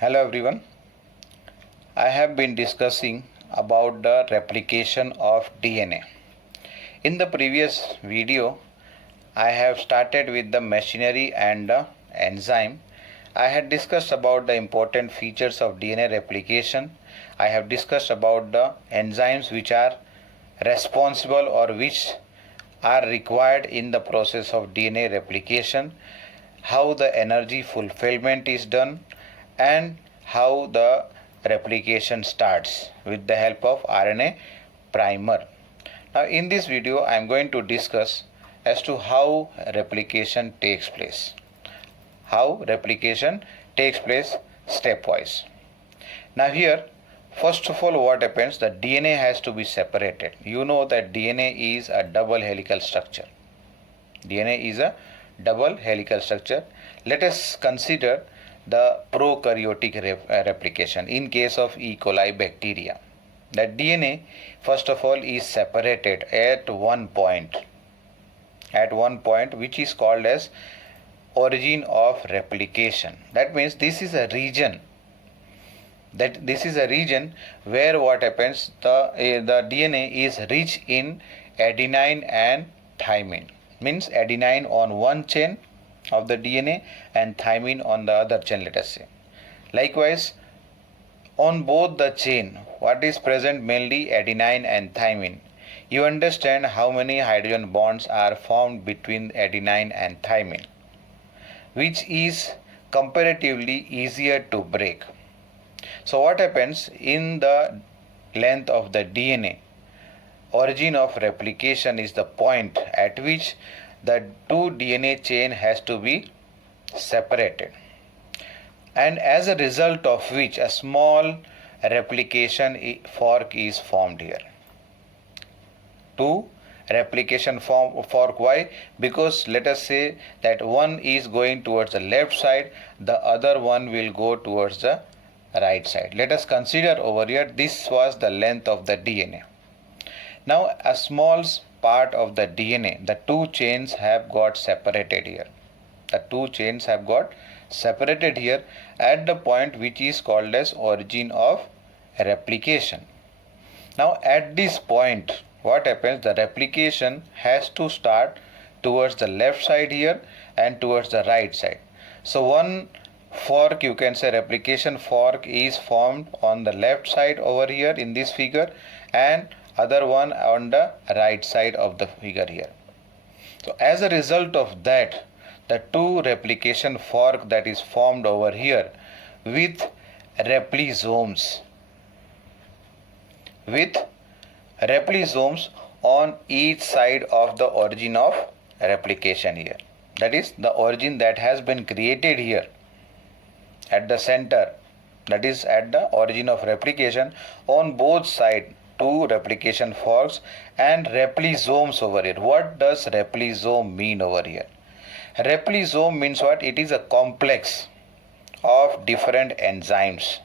Hello everyone. I have been discussing about the replication of DNA. In the previous video, I have started with the machinery and the enzyme. I had discussed about the important features of DNA replication. I have discussed about the enzymes which are responsible or which are required in the process of DNA replication, how the energy fulfillment is done, and how the replication starts with the help of RNA primer. Now in this video I am going to discuss as to how replication takes place. How replication takes place stepwise. Now here, first of all, what happens, the DNA has to be separated. You know that DNA is a double helical structure. DNA is a double helical structure. Let us consider the prokaryotic replication in case of E. coli bacteria. The DNA first of all is separated at one point which is called as origin of replication. That means this is a region where what happens, the DNA is rich in adenine and thymine. Means adenine on one chain of the DNA and thymine on the other chain, let us say. Likewise, on both the chain, what is present mainly adenine and thymine. You understand how many hydrogen bonds are formed between adenine and thymine, which is comparatively easier to break. So what happens in the length of the DNA, origin of replication is the point at which the two DNA chain has to be separated, and as a result of which a small replication fork is formed here. Two replication fork, why? Because let us say that one is going towards the left side, the other one will go towards the right side. Let us consider over here, this was the length of the DNA. Now a small part of the DNA, the two chains have got separated here. The two chains have got separated here at the point which is called as origin of replication. Now at this point, what happens, the replication has to start towards the left side here and towards the right side. So one fork, you can say replication fork, is formed on the left side over here in this figure, and other one on the right side of the figure here. So as a result of that, the two replication fork that is formed over here with replisomes on each side of the origin of replication here. That is the origin that has been created here at the center, that is at the origin of replication. On both sides, two replication forks and replisomes over here. What does replisome mean over here? Replisome means what? It is a complex of different enzymes.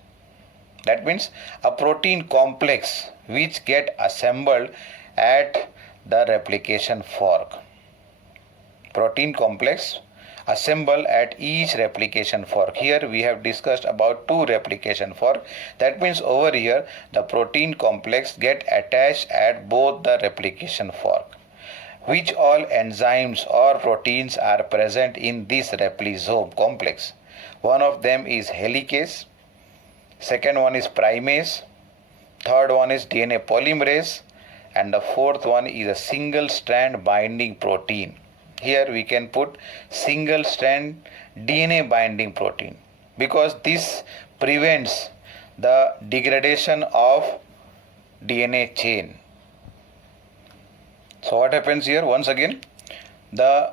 That means a protein complex which get assembled at the replication fork. Protein complex assemble at each replication fork. Here we have discussed about two replication fork. That means over here the protein complex get attached at both the replication fork. Which all enzymes or proteins are present in this replisome complex? One of them is helicase, second one is primase, third one is DNA polymerase, and the fourth one is a single strand binding protein. Here we can put single strand DNA binding protein because this prevents the degradation of DNA chain. So what happens here? Once again, the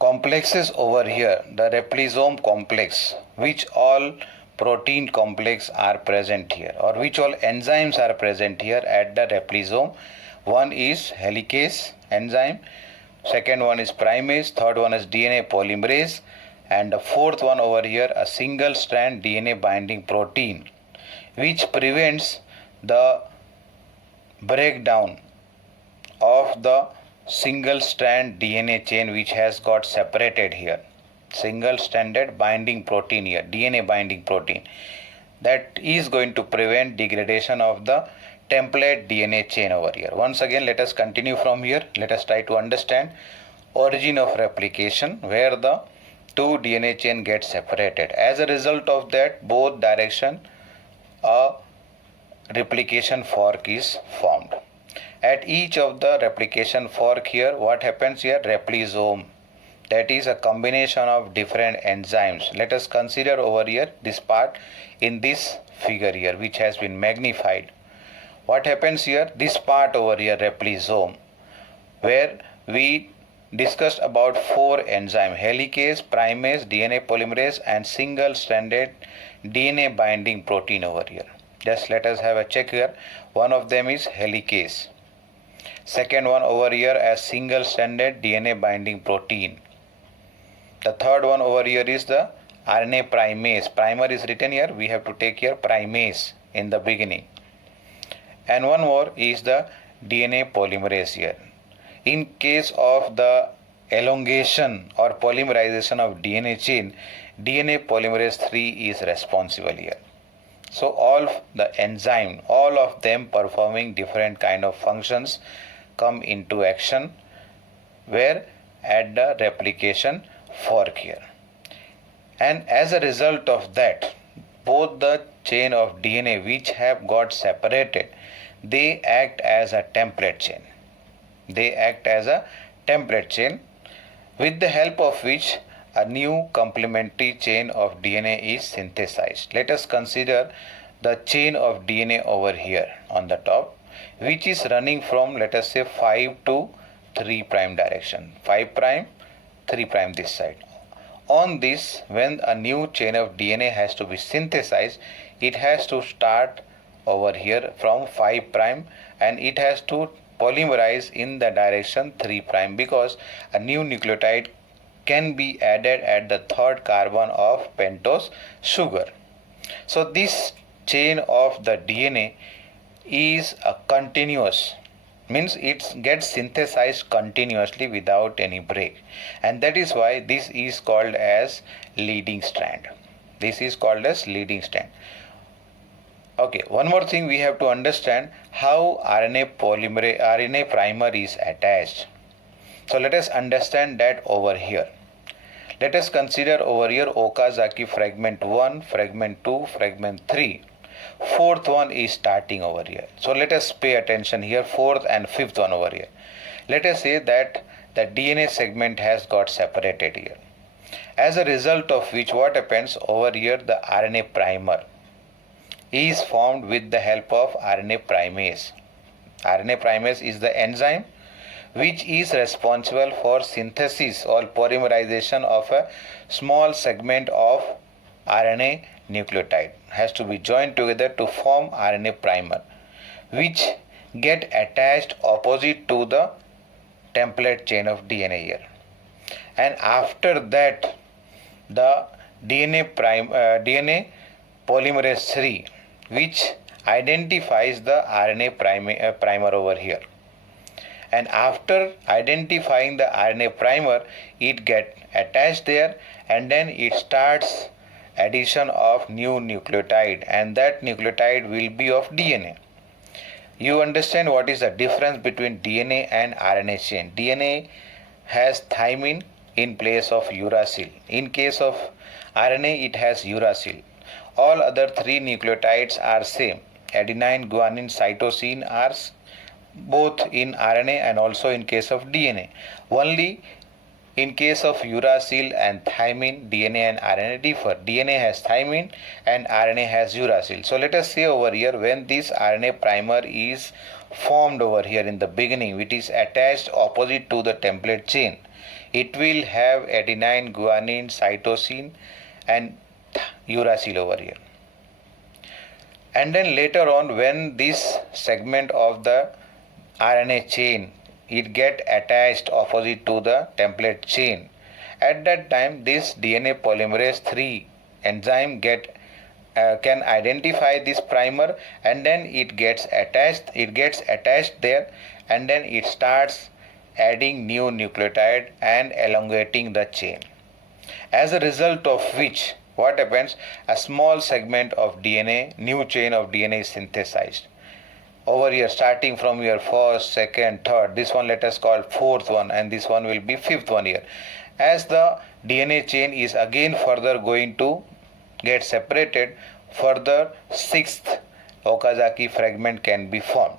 complexes over here, the replisome complex, which all protein complex are present here, or which all enzymes are present here at the replisome. One is helicase enzyme, second one is primase, third one is DNA polymerase, and the fourth one over here a single strand DNA binding protein, which prevents the breakdown of the single strand DNA chain which has got separated here. single stranded binding protein here, DNA binding protein, that is going to prevent degradation of the template DNA chain over here. Once again, let us continue from here. Let us try to understand origin of replication, where the two DNA chain get separated. As a result of that, both direction a replication fork is formed. At each of the replication fork here, what happens here? Replisome, that is a combination of different enzymes. Let us consider over here this part in this figure here, which has been magnified. What happens here? This part over here, replisome, where we discussed about four enzymes: helicase, primase, DNA polymerase, and single stranded DNA binding protein over here. Just let us have a check here. One of them is helicase. Second one over here as single stranded DNA binding protein. The third one over here is the RNA primase. Primer is written here. We have to take here primase in the beginning. And one more is the DNA polymerase here. In case of the elongation or polymerization of DNA chain, DNA polymerase 3 is responsible here. So all the enzyme, all of them performing different kind of functions come into action, where at the replication fork here. And as a result of that, both the chain of DNA which have got separated, they act as a template chain. They act as a template chain, with the help of which a new complementary chain of DNA is synthesized. Let us consider the chain of DNA over here on the top, which is running from, let us say, 5 to 3 prime direction. 5 prime, 3 prime this side. On this, when a new chain of DNA has to be synthesized, it has to start over here from 5 prime and it has to polymerize in the direction 3 prime, because a new nucleotide can be added at the third carbon of pentose sugar. So this chain of the DNA is a continuous, means it gets synthesized continuously without any break, and that is why this is called as leading strand. This is called as leading strand. Okay, one more thing we have to understand how RNA primer is attached. So let us understand that over here. Let us consider over here Okazaki fragment 1, fragment 2, fragment 3. Fourth one is starting over here. So let us pay attention here, fourth and fifth one over here. Let us say that the DNA segment has got separated here. As a result of which, what happens over here, the RNA primer is formed with the help of RNA primase. RNA primase is the enzyme which is responsible for synthesis or polymerization of a small segment of RNA nucleotide. Has to be joined together to form RNA primer, which get attached opposite to the template chain of DNA here. And after that, the DNA polymerase 3, which identifies the RNA primer over here. And after identifying the RNA primer, it gets attached there, and then it starts addition of new nucleotide, and that nucleotide will be of DNA. You understand what is the difference between DNA and RNA chain. DNA has thymine in place of uracil. In case of RNA, it has uracil. All other three nucleotides are same. Adenine, guanine, cytosine are both in RNA and also in case of DNA. Only in case of uracil and thymine, DNA and RNA differ. DNA has thymine and RNA has uracil. So let us say over here, when this RNA primer is formed over here in the beginning, which is attached opposite to the template chain, it will have adenine, guanine, cytosine and uracil over here. And then later on, when this segment of the RNA chain, it get attached opposite to the template chain, at that time this DNA polymerase 3 enzyme can identify this primer, and then it gets attached there, and then it starts adding new nucleotide and elongating the chain. as a result of which what happens, a small segment of DNA, new chain of DNA is synthesized. Over here, starting from your first, second, third, this one let us call fourth one, and this one will be fifth one here. As the DNA chain is again further going to get separated, further sixth Okazaki fragment can be formed.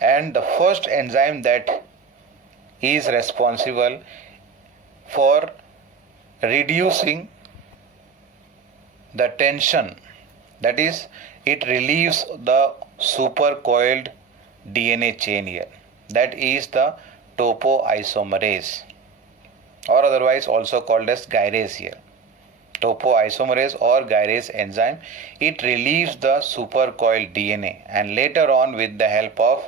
And the first enzyme that is responsible for reducing the tension, that is, it relieves the supercoiled DNA chain here, that is the topoisomerase, or otherwise also called as gyrase here. Topoisomerase or gyrase enzyme, it relieves the supercoiled DNA, and later on with the help of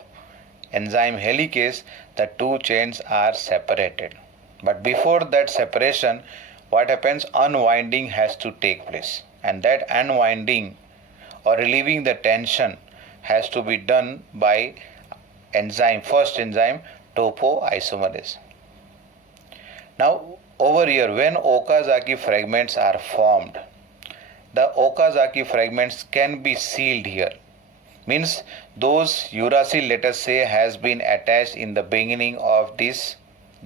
enzyme helicase the two chains are separated. But before that separation, what happens, unwinding has to take place, and that unwinding or relieving the tension has to be done by enzyme, first enzyme topoisomerase. Now over here, when Okazaki fragments are formed, the Okazaki fragments can be sealed here. Means those uracil, let us say, has been attached in the beginning of this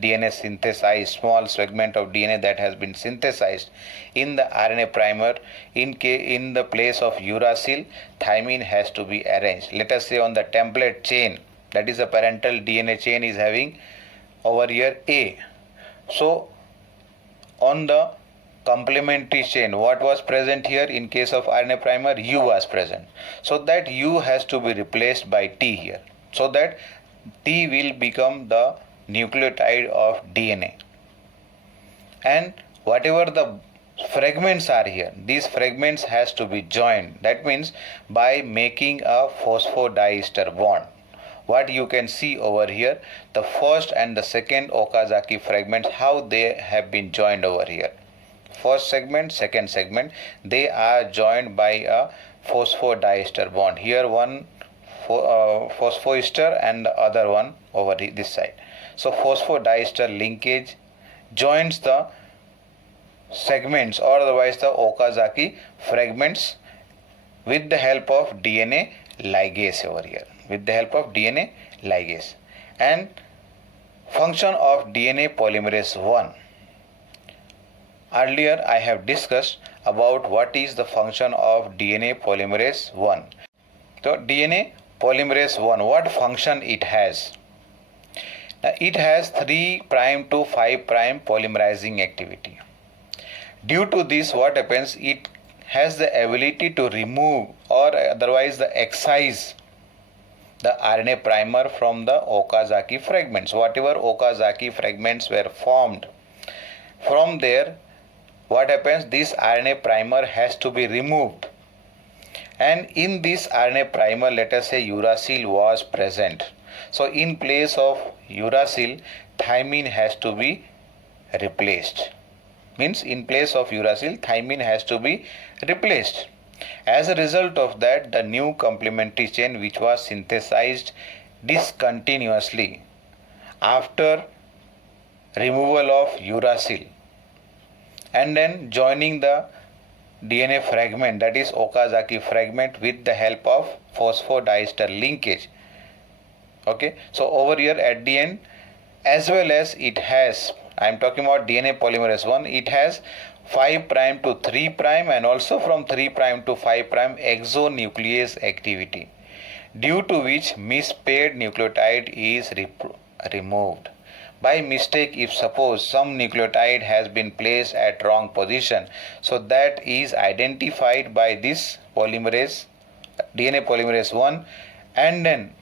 DNA synthesized, small segment of DNA that has been synthesized in the RNA primer. In the place of uracil, thymine has to be arranged. Let us say on the template chain, that is the parental DNA chain is having over here A. So on the complementary chain, what was present here in case of RNA primer? U was present. So that U has to be replaced by T here, so that T will become the nucleotide of DNA. And whatever the fragments are here, these fragments has to be joined. That means by making a phosphodiester bond. What you can see over here, the first and the second Okazaki fragments, how they have been joined over here. First segment, second segment, they are joined by a phosphodiester bond. Here one phosphoester and the other one over this side. So phosphodiester linkage joins the segments, or otherwise the Okazaki fragments, with the help of DNA ligase over here, with the help of DNA ligase. And function of DNA polymerase 1. Earlier I have discussed about what is the function of DNA polymerase 1. So DNA polymerase 1, what function it has? Now it has 3' to 5' polymerizing activity. Due to this, what happens, it has the ability to remove or otherwise the excise the RNA primer from the Okazaki fragments. Whatever Okazaki fragments were formed, from there what happens, this RNA primer has to be removed, and in this RNA primer, let us say uracil was present. So in place of uracil, thymine has to be replaced. Means in place of uracil, thymine has to be replaced. As a result of that, the new complementary chain which was synthesized discontinuously after removal of uracil and then joining the DNA fragment, that is Okazaki fragment, with the help of phosphodiester linkage. Okay, so over here at the end, as well as it has, I am talking about DNA polymerase 1, it has 5' to 3' and also from 3' to 5' exonuclease activity, due to which mispaired nucleotide is removed. By mistake, if suppose some nucleotide has been placed at wrong position, so that is identified by this polymerase, DNA polymerase 1, and then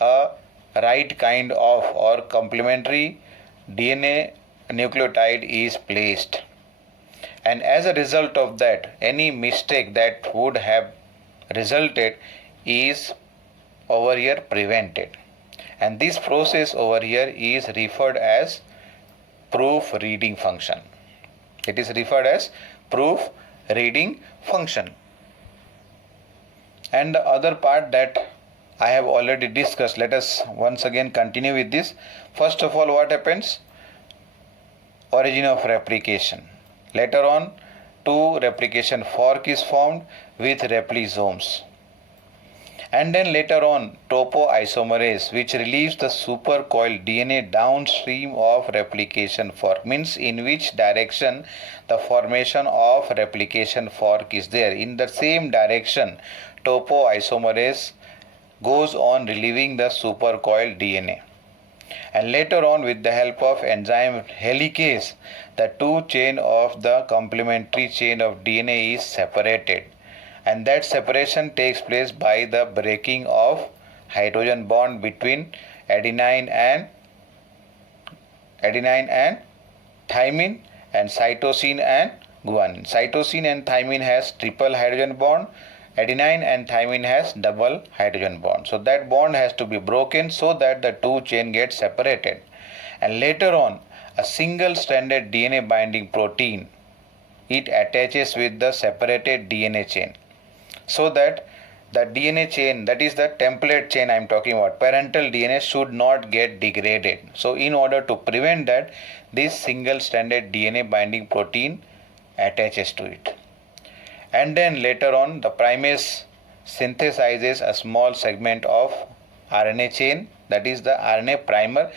a right kind of or complementary DNA nucleotide is placed, and as a result of that, any mistake that would have resulted is over here prevented, and this process over here is referred as proofreading function. It is referred as proofreading function. And the other part that I have already discussed, let us once again continue with this. First of all, what happens? Origin of replication. Later on, two replication fork is formed with replisomes. And then later on, topoisomerase, which relieves the supercoiled DNA downstream of replication fork, means in which direction the formation of replication fork is there. In the same direction, topoisomerase goes on relieving the supercoiled DNA. And later on, with the help of enzyme helicase, the two chain of the complementary chain of DNA is separated, and that separation takes place by the breaking of hydrogen bond between adenine and thymine, and cytosine and guanine. Cytosine and thymine has triple hydrogen bond, adenine and thymine has double hydrogen bond. So that bond has to be broken so that the two chain get separated. And later on, a single stranded DNA binding protein, it attaches with the separated DNA chain, so that the DNA chain, that is the template chain I am talking about, parental DNA, should not get degraded. So in order to prevent that, this single stranded DNA binding protein attaches to it. And then later on, the primase synthesizes a small segment of RNA chain, that is the RNA primer,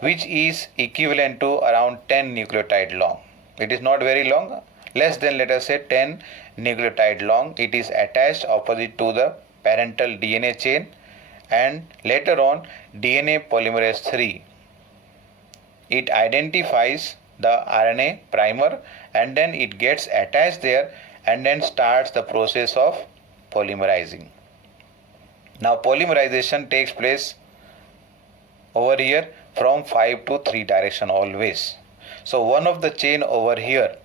which is equivalent to around 10 nucleotide long. It is not very long, less than, let us say, 10 nucleotide long. It is attached opposite to the parental DNA chain, and later on, DNA polymerase 3, it identifies the RNA primer, and then it gets attached there and then starts the process of polymerizing. Now polymerization takes place over here from 5 to 3 direction always. So one of the chain over here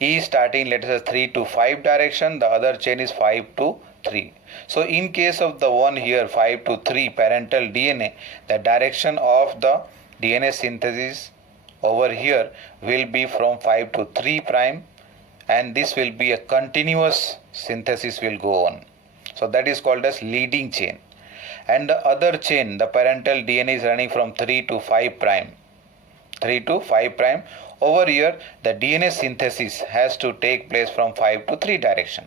is starting, let us say, 3 to 5 direction, the other chain is 5 to 3. So in case of the one here 5 to 3 parental DNA, the direction of the DNA synthesis over here will be from 5 to 3 prime, and this will be a continuous synthesis will go on. So that is called as leading chain. And the other chain, the parental DNA, is running from 3 to 5 prime. 3 to 5 prime. Over here, the DNA synthesis has to take place from 5 to 3 direction.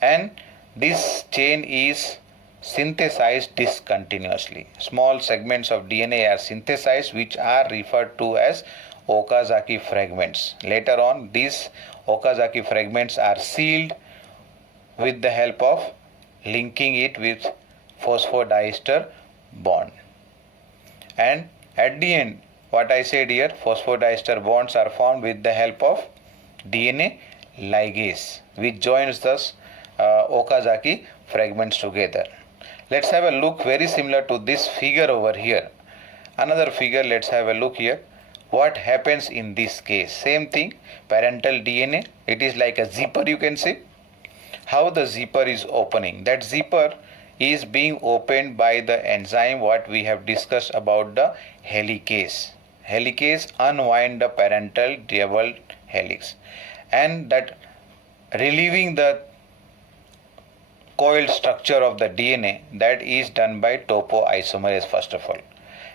And this chain is synthesized discontinuously. Small segments of DNA are synthesized, which are referred to as Okazaki fragments. Later on, these Okazaki fragments are sealed with the help of linking it with phosphodiester bond. And at the end, what I said here, phosphodiester bonds are formed with the help of DNA ligase, which joins the Okazaki fragments together. Let's have a look very similar to this figure over here. Another figure, let's have a look here. What happens in this case? Same thing, parental DNA, it is like a zipper, you can say. How the zipper is opening? That zipper is being opened by the enzyme what we have discussed about the helicase. Helicase unwind the parental double helix, and that relieving the coiled structure of the DNA, that is done by topoisomerase first of all.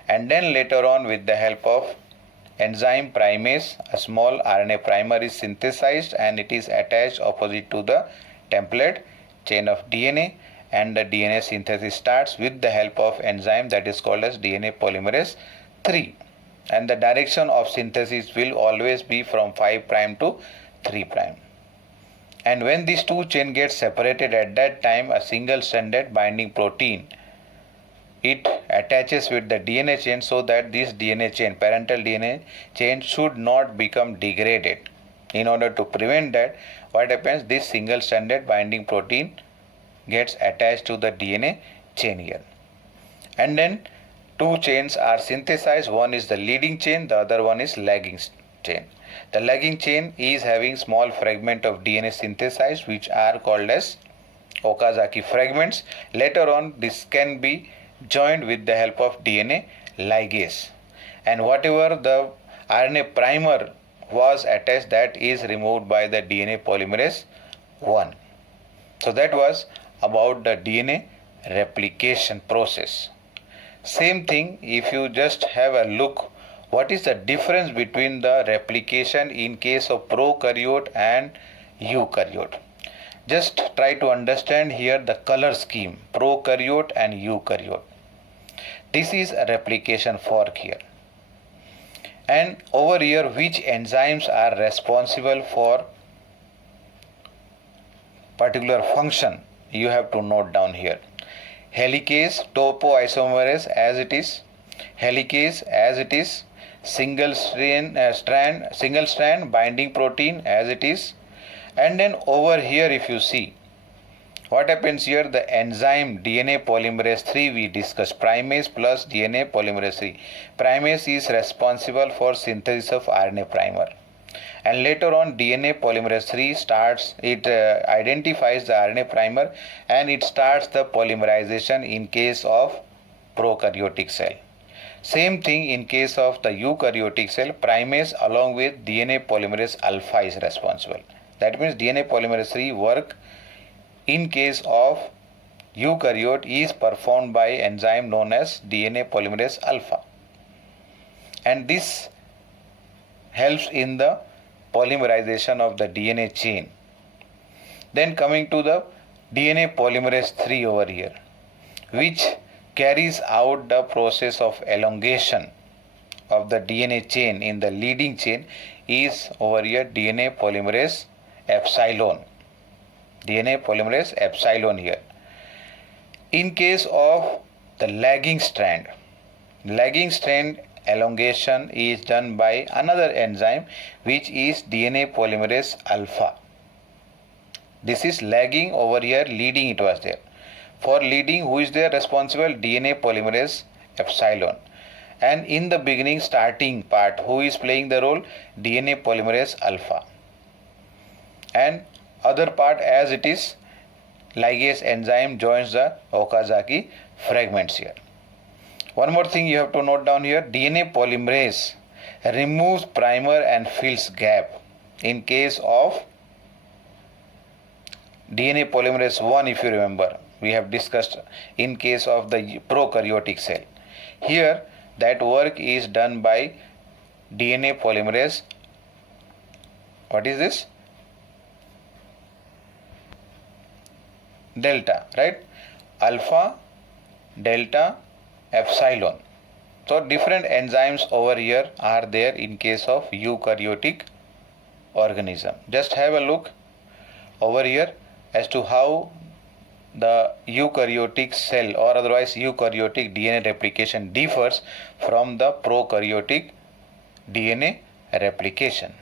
And then later on, with the help of enzyme primase, a small RNA primer is synthesized and it is attached opposite to the template chain of DNA, and the DNA synthesis starts with the help of enzyme that is called as DNA polymerase 3. And the direction of synthesis will always be from 5 prime to 3 prime. And when these two chains get separated, at that time a single stranded binding protein, it attaches with the DNA chain, so that this DNA chain, parental DNA chain, should not become degraded. In order to prevent that, what happens, this single stranded binding protein gets attached to the DNA chain here. And then two chains are synthesized. One is the leading chain, the other one is lagging chain. The lagging chain is having small fragment of DNA synthesized, which are called as Okazaki fragments. Later on, this can be joined with the help of DNA ligase, and whatever the RNA primer was attached, that is removed by the DNA polymerase 1. So that was about the DNA replication process. Same thing, if you just have a look What is the difference between the replication in case of prokaryote and eukaryote? Just try to understand here the color scheme, prokaryote and eukaryote. This is a replication fork here. And over here, which enzymes are responsible for particular function? You have to note down here. Helicase, topoisomerase as it is, helicase as it is, single strand binding protein as it is. And then over here, if you see what happens here, the enzyme DNA polymerase 3 we discussed, primase plus DNA polymerase 3. Primase is responsible for synthesis of RNA primer, and later on DNA polymerase 3 identifies the RNA primer and it starts the polymerization in case of prokaryotic cell. Same thing in case of the eukaryotic cell, primase along with DNA polymerase alpha is responsible. That means DNA polymerase 3 work in case of eukaryote is performed by enzyme known as DNA polymerase alpha. And this helps in the polymerization of the DNA chain. Then coming to the DNA polymerase 3 over here, which carries out the process of elongation of the DNA chain in the leading chain, is over here DNA polymerase epsilon. DNA polymerase epsilon here. In case of the lagging strand elongation is done by another enzyme which is DNA polymerase alpha. This is lagging, over here leading it was there. For leading, who is there responsible? DNA polymerase epsilon. And in the beginning starting part, who is playing the role? DNA polymerase alpha. And other part as it is, ligase enzyme joins the Okazaki fragments here. One more thing you have to note down here, DNA polymerase removes primer and fills gap. In case of DNA polymerase 1, if you remember, we have discussed in case of the prokaryotic cell. Here that work is done by DNA polymerase, what is this? Delta, right? Alpha, delta, epsilon. So different enzymes over here are there in case of eukaryotic organism. Just have a look over here as to how the eukaryotic cell or otherwise eukaryotic DNA replication differs from the prokaryotic DNA replication.